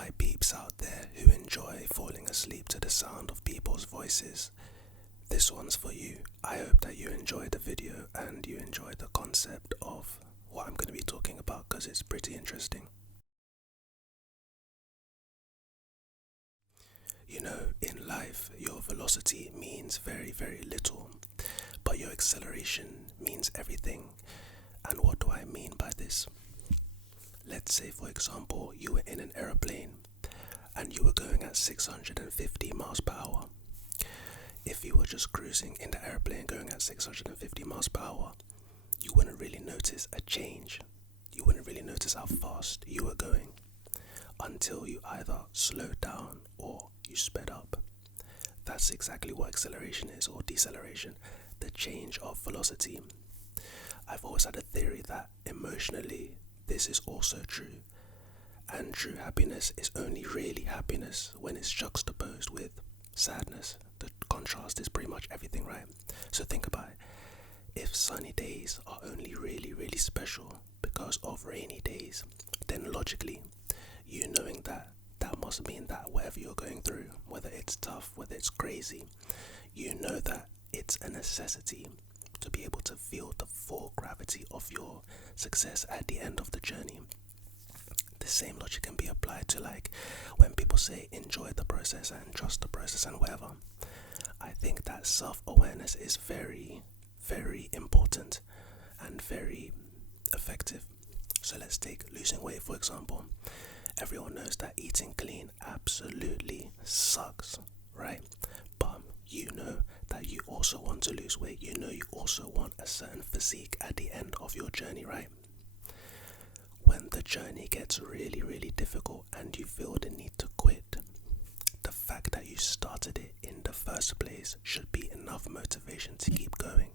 my peeps out there who enjoy falling asleep to the sound of people's voices. This one's for you. I hope that you enjoyed the video and you enjoyed the concept of what I'm going to be talking about because it's pretty interesting. You know, in life, your velocity means very, very little, but your acceleration means everything. And what do I mean by this? Let's say, for example, you were in an aeroplane and you were going at 650 miles per hour. If you were just cruising in the airplane going at 650 miles per hour, you wouldn't really notice a change. You wouldn't really notice how fast you were going until you either slowed down or you sped up. That's exactly what acceleration is, or deceleration, the change of velocity. I've always had a theory that emotionally this is also true, and true happiness is only really happiness when it's juxtaposed with sadness. The contrast is pretty much everything, right? So think about it. If sunny days are only really, really special because of rainy days, then logically, you knowing that must mean that whatever you're going through, whether it's tough, whether it's crazy, you know that it's a necessity to be able to feel the full gravity of your success at the end of the journey. The same logic can be applied to, like, when people say enjoy the process and trust the process and whatever. I think that self-awareness is very, very important and very effective. So let's take losing weight, for example. Everyone knows that eating clean absolutely sucks, right? But you know that you also want to lose weight. You know you also want a certain physique at the end of your journey, right? When the journey gets really, really difficult and you feel the need to quit, the fact that you started it in the first place should be enough motivation to keep going.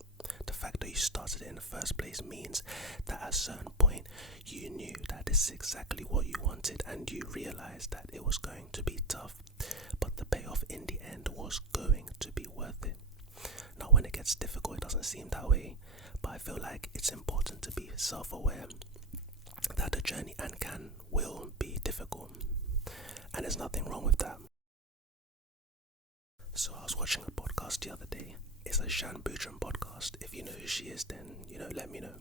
The fact that you started it in the first place means that at a certain point you knew that this is exactly what you wanted and you realized that it was going to be tough, but the payoff in the end was going to be worth it. Now when it gets difficult, it doesn't seem that way, but I feel like it's important to be self-aware that the journey will be difficult, and there's nothing wrong with that. So I was watching a podcast the other day. It's a Shan Boodram podcast. If you know who she is, then, let me know.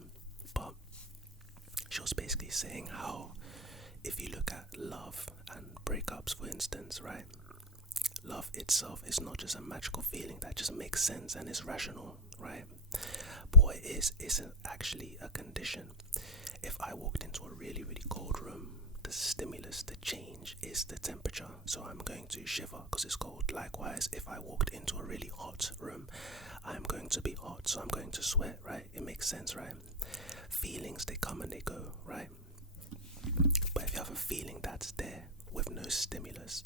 But she was basically saying how if you look at love and breakups, for instance, right? Love itself is not just a magical feeling that just makes sense and is rational, right? But what it is actually a condition. If I walked into a really, really cold room, the stimulus, the change is the temperature, so I'm going to shiver because it's cold. Likewise, if I walked into a really hot room, I'm going to be hot, so I'm going to sweat, right? It makes sense, right? Feelings, they come and they go, right? But if you have a feeling that's there with no stimulus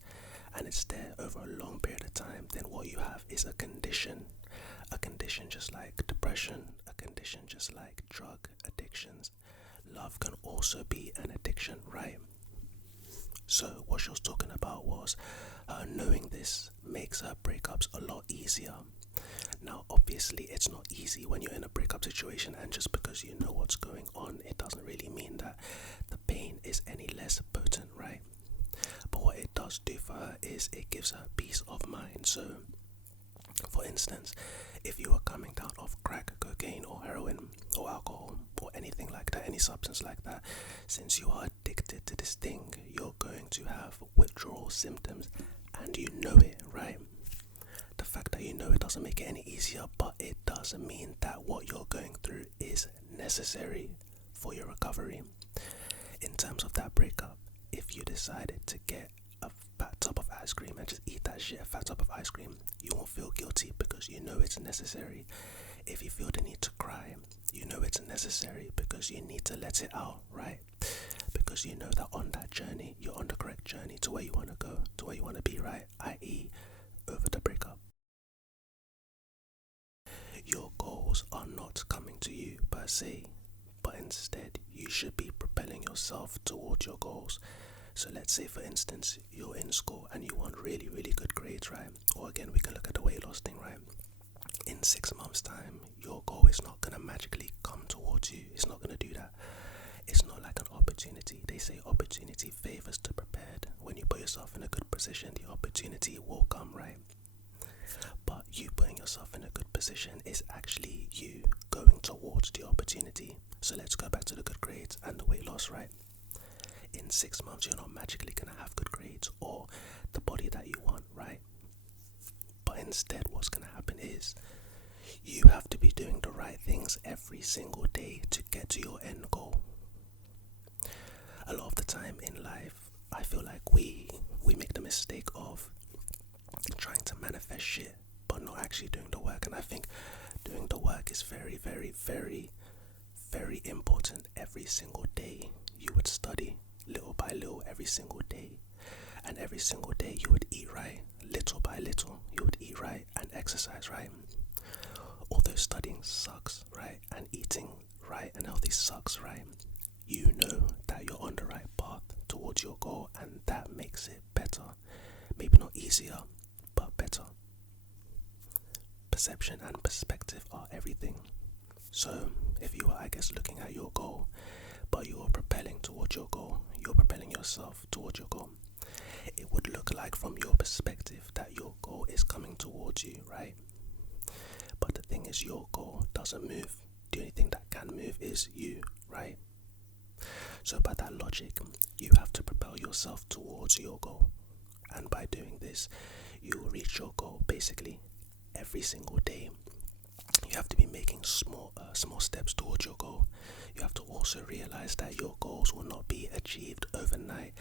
and it's there over a long period of time, then what you have is a condition just like depression, a condition just like drug addictions. Love can also be an addiction, right? So what she was talking about was knowing this makes her breakups a lot easier. Now obviously it's not easy when you're in a breakup situation, and just because you know what's going on, it doesn't really mean that the pain is any less potent, right? But what it does do for her is it gives her peace of mind. So for instance, if you are coming down off crack, cocaine or heroin or alcohol or anything like that, any substance like that, since you are addicted to this thing, you're going to have withdrawal symptoms and you know it, right? The fact that you know it doesn't make it any easier, but it does mean that what you're going through is necessary for your recovery. In terms of that breakup, if you decided to get a fat tub of ice cream and just eat that shit, a fat tub of ice cream, you won't feel guilty because you know it's necessary. If you feel the need to cry, you know it's necessary because you need to let it out, right? Because you know that on that journey, you're on the correct journey to where you want to go, to where you want to be, right? i.e. over the breakup. Your goals are not coming to you per se, but instead you should be propelling yourself towards your goals. So let's say, for instance, you're in school and you want really, really good grades, right? Or again, we can look at the weight loss thing, right? In 6 months' time, your goal is not going to magically come towards you. It's not going to do that. It's not like an opportunity. They say opportunity favors the prepared. When you put yourself in a good position, the opportunity will come, right? But you putting yourself in a good position is actually you going towards the opportunity. So let's go back to the good grades and the weight loss, right? In 6 months, you're not magically going to have good grades or the body that you want, right? But instead, what's going to happen is you have to be doing the right things every single day to get to your end goal. A lot of the time in life, I feel like we make the mistake of trying to manifest shit, but not actually doing the work. And I think doing the work is very, very, very, very important. Every single day you would study little by little every single day, and every single day you would eat right. Little by little you would eat right and exercise right. Although studying sucks, right, and eating right and healthy sucks, right, you know that you're on the right path towards your goal, and that makes it better. Maybe not easier, but better. Perception and perspective are everything. So if you are, I guess, looking at your goal, but you're propelling towards your goal, you're propelling yourself towards your goal, it would look like from your perspective that your goal is coming towards you, right? But the thing is, your goal doesn't move. The only thing that can move is you, right? So by that logic, you have to propel yourself towards your goal. And by doing this, you will reach your goal basically every single day. You have to be making small steps towards your goal. You have to also realize that your goals will not be achieved overnight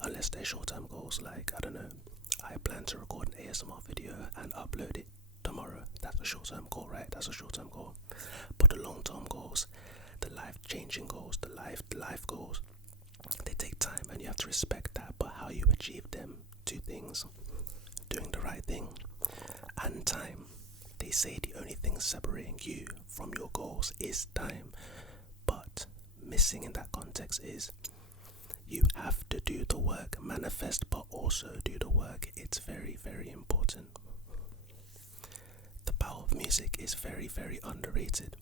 unless they're short-term goals. Like, I don't know, I plan to record an ASMR video and upload it tomorrow. That's a short-term goal, right? That's a short-term goal. But the long-term goals, the life-changing goals, the life goals, they take time, and you have to respect that. But how you achieve them, 2 things: doing the right thing and time. They say the only thing separating you from your goals is time, but missing in that context is you have to do the work, manifest, but also do the work. It's very, very important. The power of music is very, very underrated.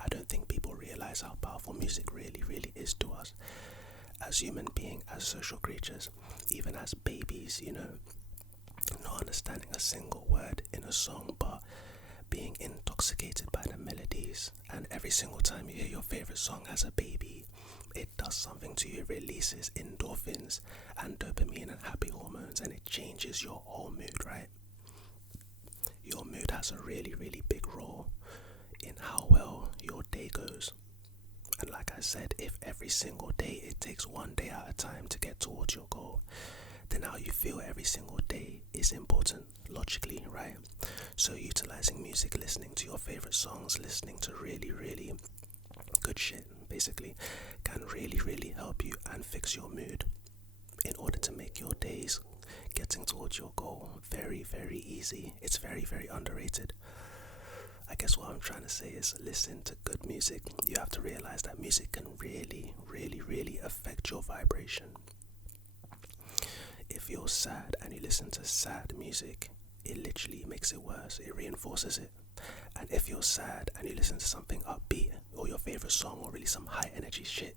I don't think people realize how powerful music really, really is to us as human beings, as social creatures, even as babies, you know, not understanding a single word in a song, but being intoxicated by the melodies. And every single time you hear your favorite song as a baby, it does something to you. It releases endorphins and dopamine and happy hormones, and it changes your whole mood, right? Your mood has a really, really big role in how well your day goes. And like I said, if every single day it takes 1 day at a time to get towards your goal, then how you feel every single day is important, logically, right? So utilizing music, listening to your favorite songs, listening to really, really good shit, basically, can really, really help you and fix your mood in order to make your days getting towards your goal very, very easy. It's very, very underrated. I guess what I'm trying to say is listen to good music. You have to realize that music can really, really, really affect your vibration. If you're sad and you listen to sad music, it literally makes it worse. It reinforces it. And if you're sad and you listen to something upbeat or your favorite song or really some high energy shit,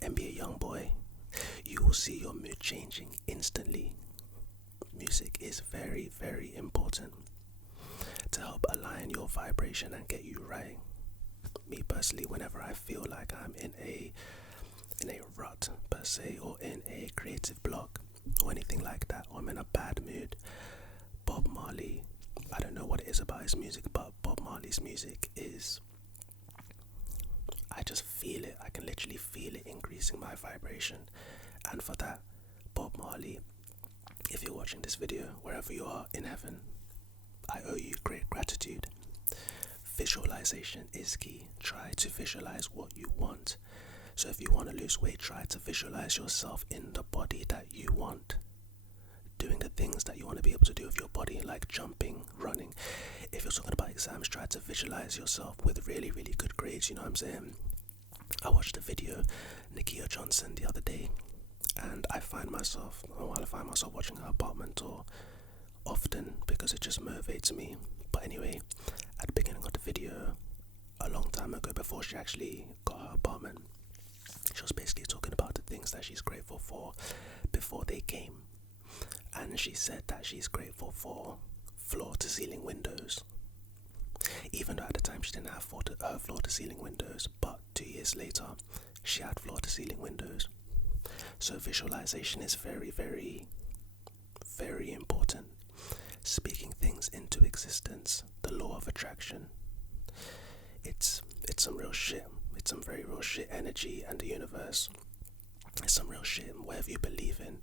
NBA Youngboy, you will see your mood changing instantly. Music is very, very important to help align your vibration and get you right. Me personally, whenever I feel like I'm in a rut per se, or in a creative block or anything like that, or I'm in a bad mood, Bob Marley, I don't know what it is about his music, but Bob Marley's music is, I just feel it. I can literally feel it increasing my vibration. And for that, Bob Marley, if you're watching this video, wherever you are in heaven, I owe you great gratitude. Visualization is key. Try to visualize what you want. So if you want to lose weight, try to visualize yourself in the body that you want, doing the things that you want to be able to do with your body, like jumping, running. If you're talking about exams, try to visualize yourself with really, really good grades, you know what I'm saying? I watched a video, Nikia Johnson, the other day, and I find myself watching her apartment tour often because it just motivates me. But anyway, at the beginning of the video, a long time ago, before she actually got her apartment, she was basically talking about the things that she's grateful for before they came, and she said that she's grateful for floor-to-ceiling windows. Even though at the time she didn't have floor-to-ceiling windows, but 2 years later, she had floor-to-ceiling windows. So visualization is very, very, very important. Speaking things into existence, the law of attraction. It's some real shit. It's some very real shit. Energy and the universe. It's some real shit. Whatever you believe in,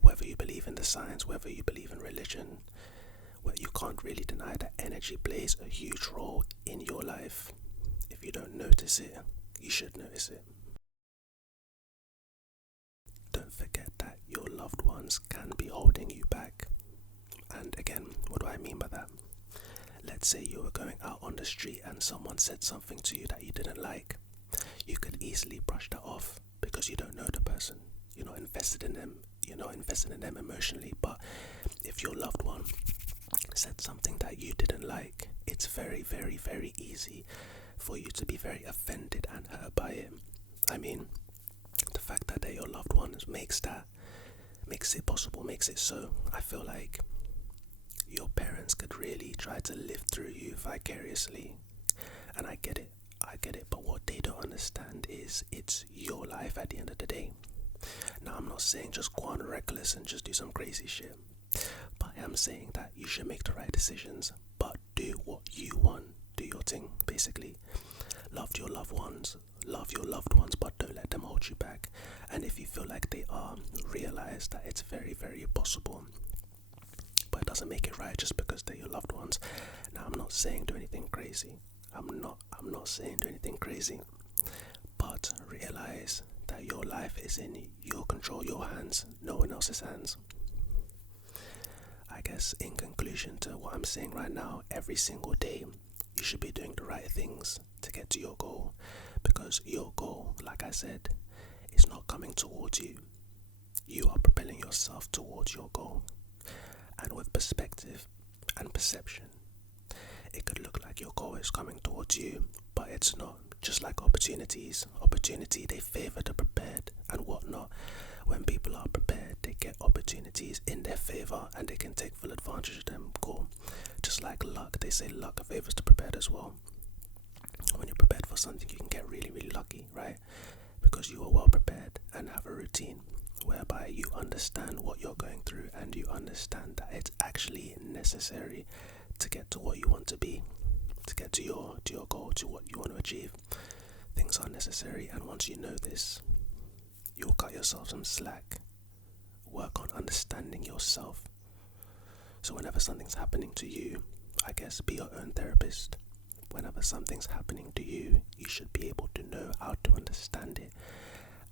whether you believe in the science, whether you believe in religion, where you can't really deny that energy plays a huge role in your life. If you don't notice it, you should notice it. Don't forget that your loved ones can be holding you back. And again, what do I mean by that? Let's say you were going out on the street and someone said something to you that you didn't like. You could easily brush that off because you don't know the person. You're not invested in them. You're not invested in them emotionally. But if your loved one said something that you didn't like, it's very, very, very easy for you to be very offended and hurt by it. I mean, the fact that they're your loved ones makes it possible, makes it so. I feel like your parents could really try to live through you vicariously. And I get it, but what they don't understand is it's your life at the end of the day. Now, I'm not saying just go on reckless and just do some crazy shit, but I am saying that you should make the right decisions, but do what you want. Do your thing, basically. Love your loved ones, but don't let them hold you back. And if you feel like they are, realize that it's very, very possible. But it doesn't make it right just because they're your loved ones. Now, I'm not saying do anything crazy. I'm not saying do anything crazy. But realize that your life is in your control, your hands, no one else's hands. I guess in conclusion to what I'm saying right now, every single day you should be doing the right things to get to your goal. Because your goal, like I said, is not coming towards you. You are propelling yourself towards your goal. And with perspective and perception, it could look like your goal is coming towards you, but it's not. Just like opportunity, they favor the prepared and whatnot. When people are prepared, they get opportunities in their favor and they can take full advantage of them. Cool. Just like luck, they say luck favors the prepared as well. When you're prepared for something, you can get really, really lucky, right? Because you are well prepared and have a routine whereby you understand what you're going through and you understand that it's actually necessary to get to what you want to be, to get to your goal, to what you want to achieve. Things are necessary, and once you know this, you'll cut yourself some slack. Work on understanding yourself. So whenever something's happening to you, I guess be your own therapist. Whenever something's happening to you, you should be able to know how to understand it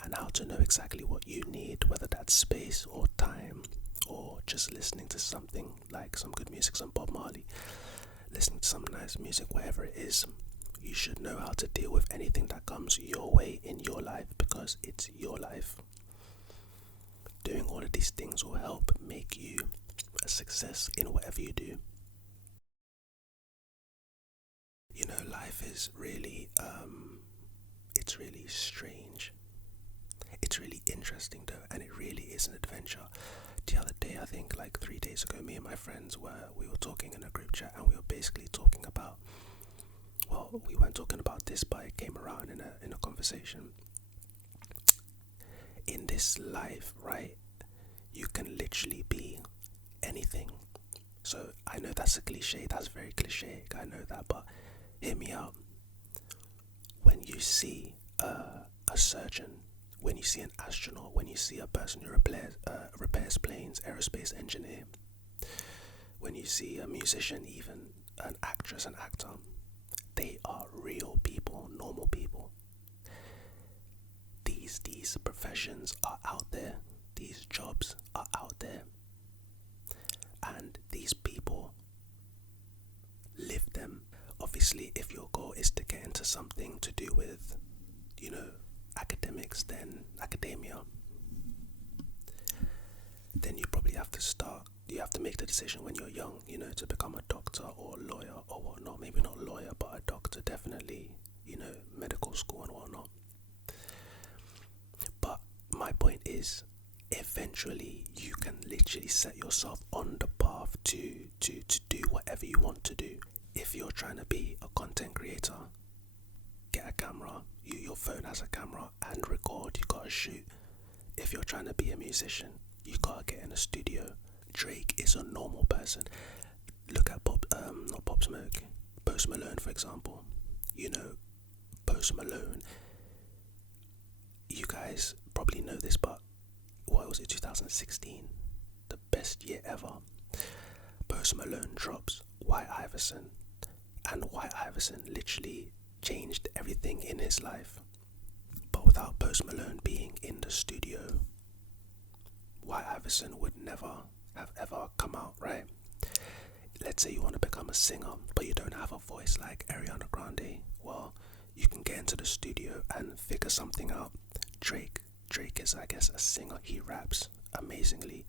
and how to know exactly what you need, whether that's space or time or just listening to something like some good music, some Bob Marley, listening to some nice music, whatever it is. You should know how to deal with anything that comes your way in your life because it's your life. Doing all of these things will help make you a success in whatever you do. You know, life is really, it's really strange. It's really interesting though, and it really is an adventure. The other day, I think like 3 days ago, me and my friends we were talking in a group chat, and we were basically talking about, well, we weren't talking about this, but it came around in a conversation. In this life, right, you can literally be anything. So I know that's a cliche, that's very cliche, I know that, but hear me out. When you see a surgeon, when you see an astronaut, when you see a person who repairs planes, aerospace engineer, when you see a musician, even an actress, an actor, they are real people, normal people. These professions are out there, these jobs are out there, and these people live them. Obviously, if your goal is to get into something to do with, academics, then academia, then you probably have to you have to make the decision when you're young, to become a doctor or a lawyer or whatnot. Maybe not a lawyer, but a doctor, definitely, medical school and whatnot. But my point is, eventually you can literally set yourself on the path to do whatever you want to do. If you're trying to be a content creator, get a camera. Your phone has a camera, and record. You gotta shoot. If you're trying to be a musician, you gotta get in a studio. Drake is a normal person. Look at not Pop Smoke, Post Malone, for example. You know, Post Malone. You guys probably know this, but what was it, 2016? The best year ever. Post Malone drops White Iverson, and White Iverson literally changed everything in his life. But without Post Malone being in the studio, White Iverson would never have ever come out, right? Let's say you want to become a singer, but you don't have a voice like Ariana Grande. Well, you can get into the studio and figure something out. Drake is, I guess, a singer. He raps amazingly,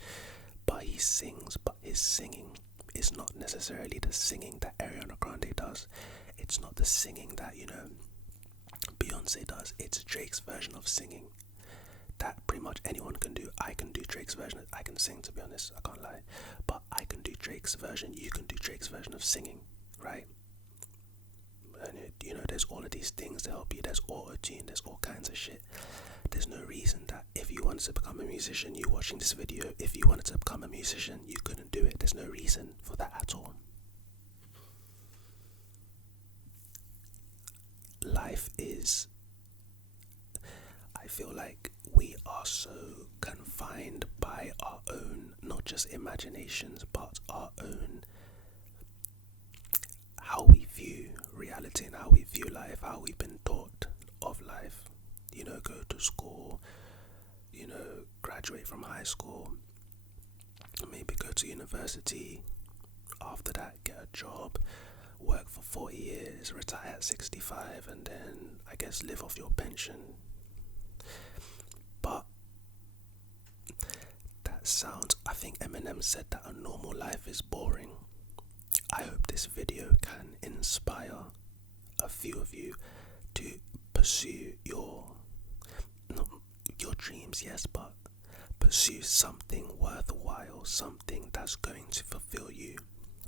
but he sings, but his singing is not necessarily the singing that Ariana Grande does. It's not the singing that, Beyonce does. It's Drake's version of singing that pretty much anyone can do. I can do Drake's version. I can sing, to be honest, I can't lie, but I can do Drake's version. You can do Drake's version of singing, right? And there's all of these things to help you. There's auto-tune, there's all kinds of shit. There's no reason that if you wanted to become a musician, you watching this video, if you wanted to become a musician, you couldn't do it. There's no reason for that at all. Life is, I feel like we are so confined by our own, not just imaginations, but our own, how we view reality and how we view life, how we've been taught of life. Go to school, graduate from high school, maybe go to university, after that get a job, work for 40 years, retire at 65, and then I guess live off your pension. But that sounds, I think Eminem said that a normal life is boring. I hope this video can inspire a few of you to pursue your dreams, yes, but pursue something worthwhile, something that's going to fulfill you.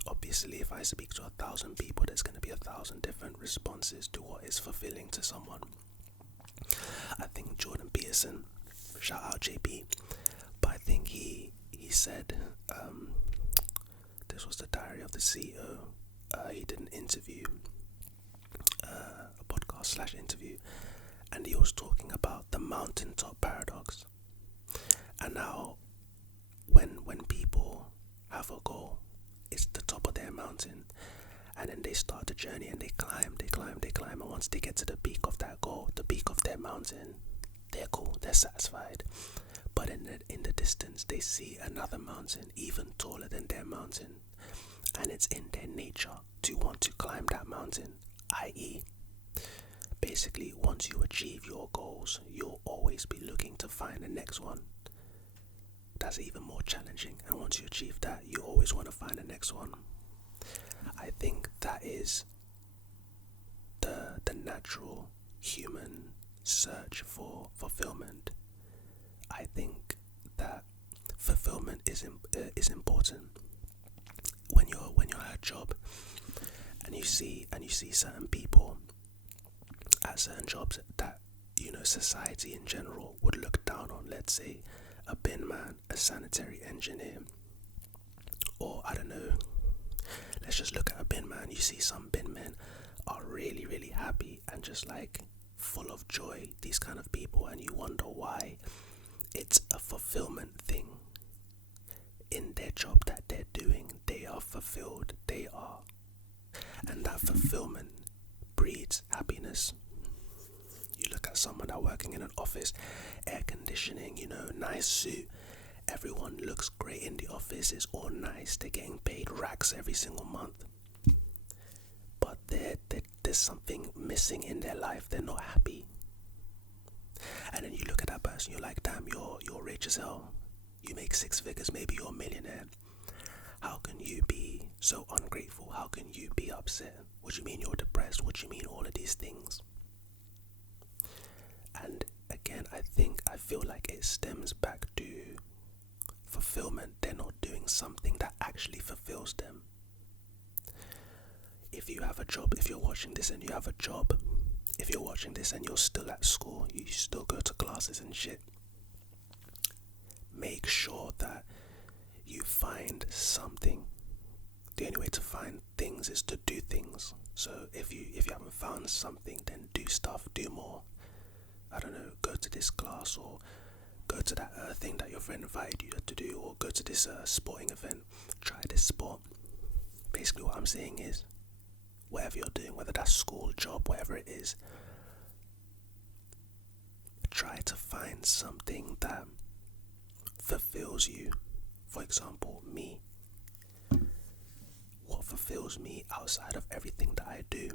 Obviously, if I speak to 1,000 people, there's going to be 1,000 different responses to what is fulfilling to someone. I think Jordan Peterson, shout out JP, but I think he said, this was the Diary of the CEO, he did an interview, a podcast / interview, and he was talking about the mountaintop paradox, and how when people have a goal, it's the top of their mountain, and then they start the journey and they climb, and once they get to the peak of that goal, the peak of their mountain, they're cool, they're satisfied. But in the distance, they see another mountain even taller than their mountain, and it's in their nature to want to climb that mountain, i.e., basically, once you achieve your goals, you'll always be looking to find the next one that's even more challenging, and once you achieve that, you always want to find the next one. I think that is the natural human search for fulfillment. I think that fulfillment is important. When you're at a job and you see certain people at certain jobs that society in general would look down on, let's say a bin man, a sanitary engineer, or I don't know, let's just look at a bin man. You see some bin men are really, really happy and just like full of joy, these kind of people, and you wonder why. It's a fulfillment thing. In their job that they're doing, they are fulfilled, and that fulfillment breeds happiness. You look at someone that working in an office, air conditioning, nice suit, everyone looks great in the office, it's all nice, they're getting paid racks every single month, but there's something missing in their life, they're not happy. And then you look at that person, you're like, damn, you're rich as hell, you make 6 figures, maybe you're a millionaire. How can you be so ungrateful? How can you be upset? What do you mean you're depressed? What do you mean all of these things? And again, I feel like it stems back to actually fulfills them. If you have a job, if you're watching this and you have a job, if you're watching this and you're still at school, you still go to classes and shit, make sure that you find something. The only way to find things is to do things. So if you haven't found something, then do stuff, do more. I don't know, go to this class, or go to that thing that your friend invited you to do, or go to this sporting event, try this sport. Basically what I'm saying is, whatever you're doing, whether that's school, job, whatever it is, try to find something that fulfills you. For example, me. What fulfills me outside of everything that I do?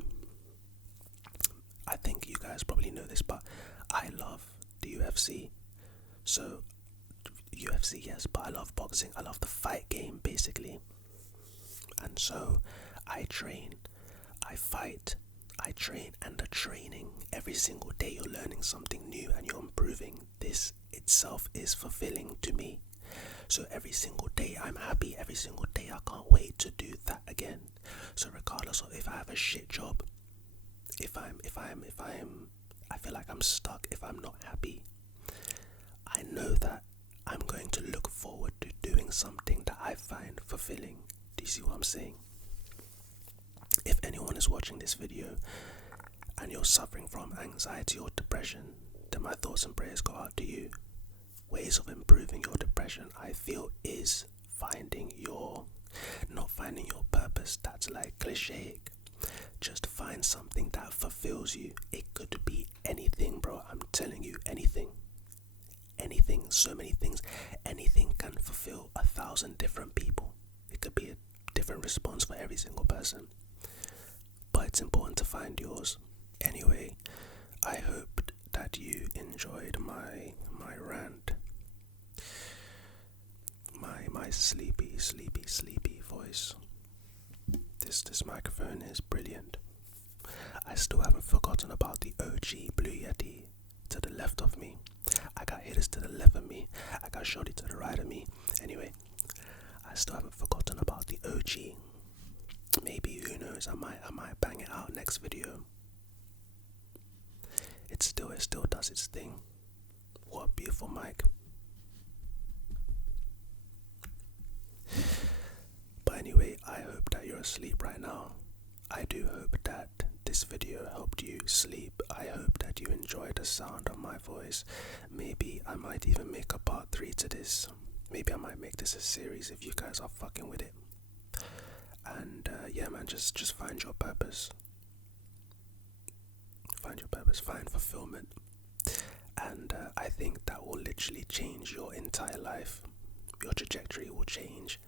I think you guys probably know this, but I love the UFC. So, UFC, yes, but I love boxing. I love the fight game, basically. And so, I train, I fight, I train, and the training, every single day you're learning something new and you're improving. This itself is fulfilling to me. So every single day I'm happy, every single day I can't wait to do that again. So regardless of if I have a shit job, I feel like I'm stuck, if I'm not happy, I know that I'm going to look forward to doing something that I find fulfilling. Do you see what I'm saying? If anyone is watching this video and you're suffering from anxiety or depression, then my thoughts and prayers go out to you. Ways of improving your depression, I feel, is not finding your purpose. That's like cliche. Just find something that fulfills you. It could be anything, bro. I'm telling you, anything. Anything, so many things. Anything can fulfill 1,000 different people. It could be a different response for every single person. But it's important to find yours. Anyway, I hope that you enjoyed my rant. My sleepy voice. This microphone is brilliant. I still haven't forgotten about the OG Blue Yeti to the left of me. I got hitters to the left of me. I got shorty to the right of me. Anyway, I still haven't forgotten about the OG. Maybe, who knows, I might bang it out next video. It still does its thing. What a beautiful mic. But anyway, I hope that you're asleep right now. I do hope that this video helped you sleep. I hope that you enjoyed the sound of my voice. Maybe I might even make a part 3 to this. Maybe I might make this a series if you guys are fucking with it. And yeah, man, just find your purpose. Find your purpose, find fulfillment. And I think that will literally change your entire life. Your trajectory will change.